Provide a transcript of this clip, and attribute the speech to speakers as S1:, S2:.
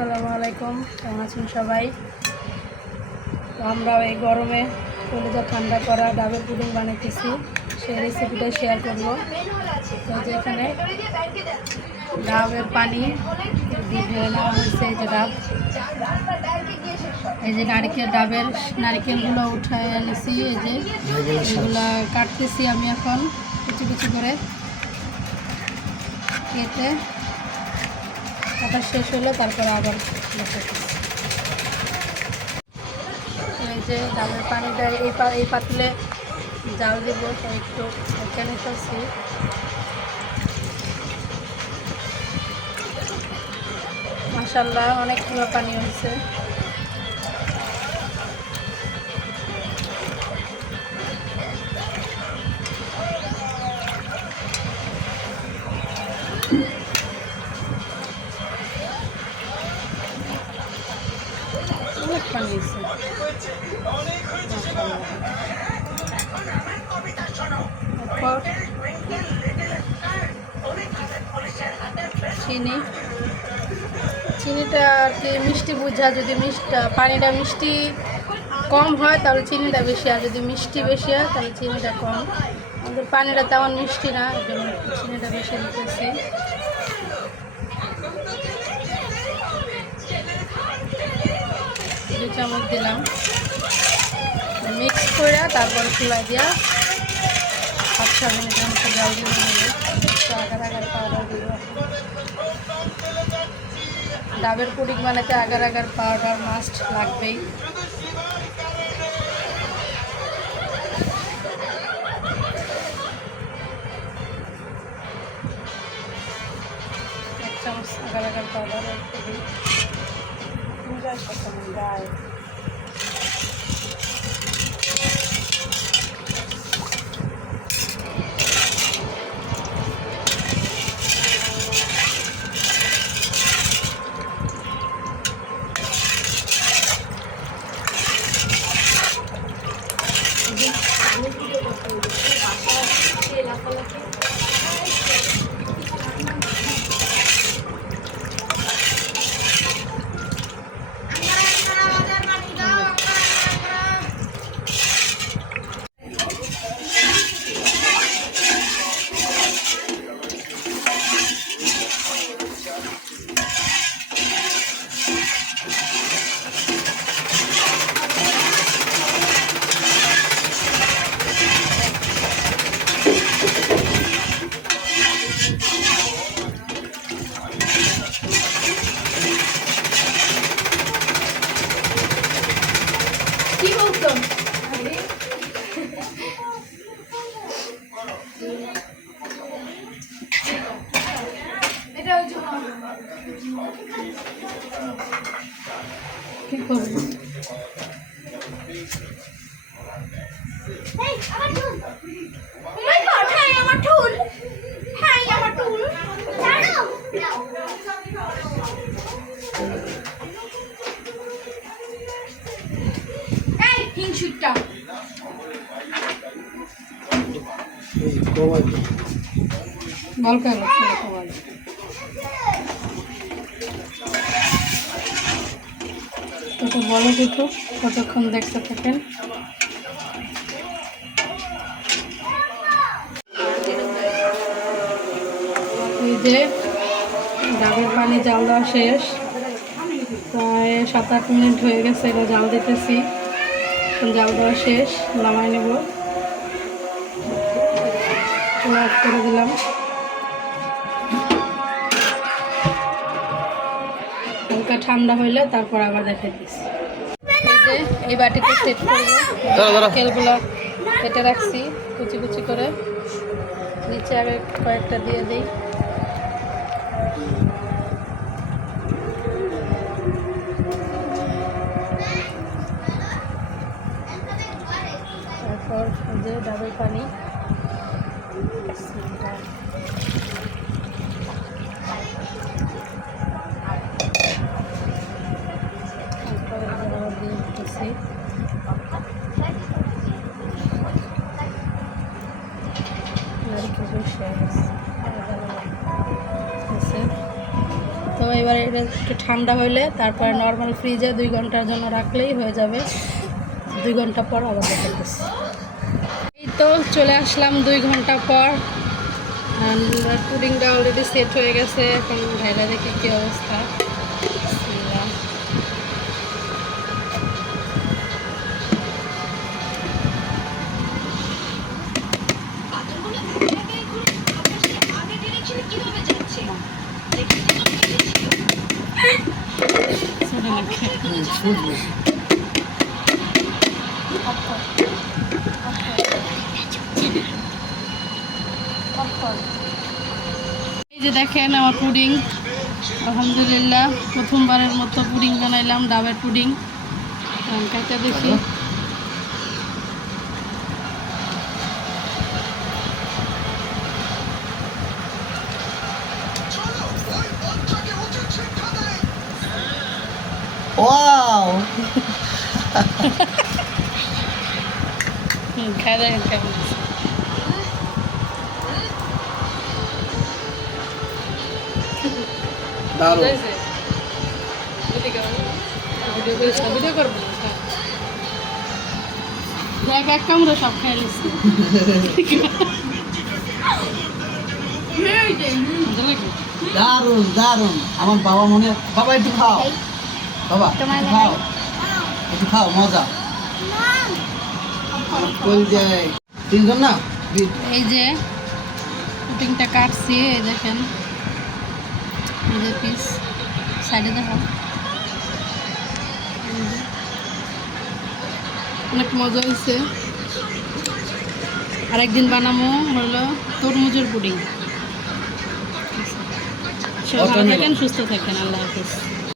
S1: আসসালামু আলাইকুম। কেমন আছেন সবাই? আমরা এই গরমে কলিজা ঠান্ডা করা ডাবের পুডিং বানাইতেছি। সেই রেসিপিটা শেয়ার করব। তো এই যে এখানে ডাবের পানি নেওয়া হয়েছে এই যে ডাব। এই যে নারিকেল ডাবের নারিকেলগুলো উঠায় এনেছি, এই যে এগুলা কাটতেছি আমি এখন কিছু কিছু করে। কেটে কাটা শেষ হলো, তারপর আবার এই যে ডাবের পানিটা এই পা এই পাতলে জাল দেবো তাই একটু এখানে ফেলছি মাসাল্লাহ অনেকগুলো পানি হয়েছে। আর কি মিষ্টি বুঝা, যদি মিষ্টি, পানিটা মিষ্টি কম হয়, তাহলে চিনিটা বেশি। আর যদি মিষ্টি বেশি হয়, তাহলে চিনিটা কম। আমাদের পানিটা তেমন মিষ্টি না চিনিটা বেশি দিতেছি। দু চামচ দিলাম। মিক্স করে তারপর চুলা দিয়া পাঁচ ছ মিনিটের মতো জল দিয়ে নেবে আগার আগার পাউডার দিব ডাবের পুডিং বানাতে আগার আগার পাউডার মাস্ট লাগবেই। এক চামচ আগার আগার পাউডার দিই
S2: কি বলতো এটা
S1: কী করব?
S2: আমার গড হ্যাঁ আমার টুল
S1: বল কেন? বল কিছু, কতক্ষণ দেখতে থাকেন? যে, ডাবের পানি জাল দেওয়া শেষ। প্রায় সাত আট মিনিট হয়ে গেছে এটা জাল দিতেছি। জাল দেওয়া শেষ নামাই নেব। অফ করে দিলাম। হালকা ঠান্ডা হইলে তারপর আবার দেখে দিচ্ছি এই যে এই বাটিতে সেট করব। তেলগুলো কেটে রাখছি কুচি কুচি করে। নিচে আগে কয়েকটা দিয়ে দিই। তারপর যে ডাবের পানি। তো এবার এটা একটু ঠান্ডা হলে তারপরে নর্মাল ফ্রিজে দুই ঘণ্টার জন্য রাখলেই হয়ে যাবে। দুই ঘণ্টা পর আবার দেখাতেছি এই তো চলে আসলাম দুই ঘণ্টা পর। পুডিংটা অলরেডি সেট হয়ে গেছে। এখন ঢাইলা দেখি কী অবস্থা। ছোটো নাকি? এই যে দেখেন আমার পুডিং। আলহামদুলিল্লাহ, প্রথমবারের মতো পুডিং বানাইলাম, ডাবের পুডিং। কাকে দেখি।
S3: ওয়াও
S1: হুম, খাই দেখেন কেমন আছে।
S3: দারুণ
S1: হয়েছে? এদিকে আও। ভিডিও করিস না, না, খা। দেখ এক কামড়ে সব?
S3: দারুণ দারুণ। আমার বাবা মনে বাবা একটু খাও। বাবা খাও। একটু খাও মজা। তিনজন না?
S1: এই যে পুটিংটা কাটছি এই দেখেন। এই যে পিস সাইডে দেখো। অনেক মজা হয়েছে। আরেকদিন বানাবো হলো তরমুজের পুডিং। সবাই ভালো থাকেন সুস্থ থাকেন আল্লাহ হাফিজ।